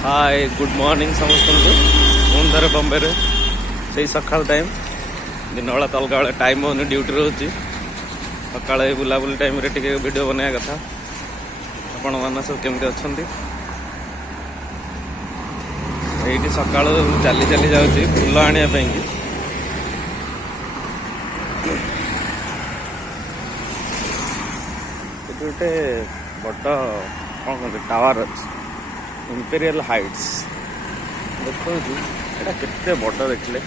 hi good morning समस्त पुणी थे बम्बे से सका टाइम दिन बेला तो अलग बेले टाइम होनी ड्यूटी रोचे सका बुलाबुली टाइम रे टिके वीडियो बनाया कथा आपण मैंने सब केमती अच्छा ये सका चली चली जाऊँगी फुल आने गोटे बड़ कौन कहते टावर अच्छे इंपेरियल हाइट्स देखो एटा केते बड़ देखले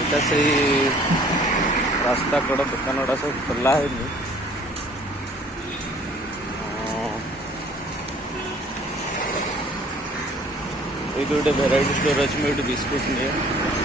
एटा से रास्ता कड़ दुकान गुड़ा सब खोला है ये गोटे भेराइटी स्टोर अच्छे मुझे बिस्कुट नहीं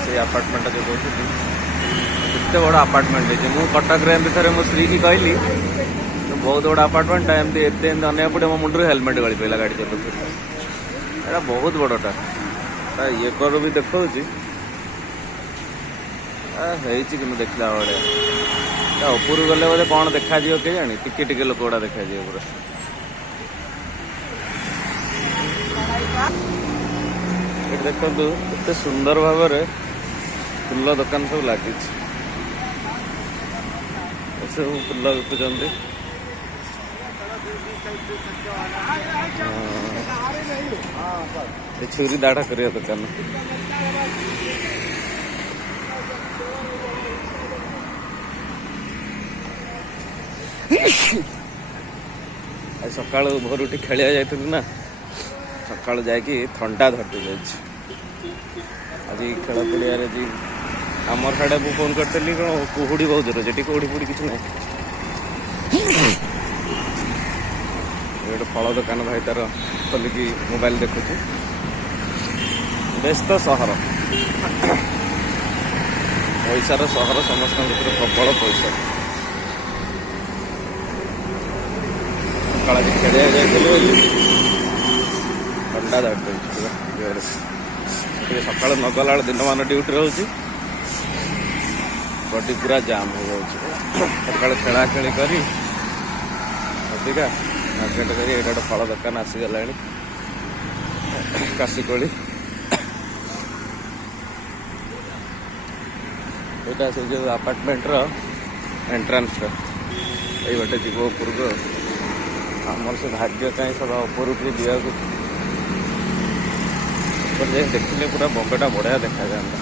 से अपार्टमेंट जो कहती कितने बड़ा अपार्टमेंट है मुझे कटक थे मो स्त्री की कहली तो बहुत बड़ा अपार्टमेंट एमती अने पड़े मो मुंड हेलमेट गली पड़ा गाड़ी चलता है बहुत बड़टा ये कर भी देखा कि देखला बड़े ऊपर गले बोले कौन देखा के जानी टिके लोक गुड़ा देखा पूरा देखु केते सुंदर भाव फुल दुकान सब लगी सब फुल विकुंट छुरी दाढ़ा कर दुकान सका भोर उठी खेलिया जाइली ना सका जाकि थंडा धरती जाइए आज खेल पड़िया आमर साढ़े मुझे फोन करी कौन कुहुड़ी बहुत दूर अच्छे कुहुड़ी फुड़ी किसी ना गोटे फल दुकान भाई तार खोलिकी मोबाइल देखुची व्यस्त सहर पैसार सहर समस्त प्रबल पैसा सका खेलिया जाइए ठंडा धरती सका नगला दिन मान ड्यूटी रोचे बॉडी पूरा जाम हो जाए सका खेला खेली कर अधिका मार्केट कर ये फल दुकान आसीगला काशीकोली यहाँ से जो अपार्टमेंट एंट्रांस ये बाटे जीव उपर को आमर से भाग्य कहीं सब उपर को दिया देखने पूरा बम्बेटा बढ़िया देखा जाता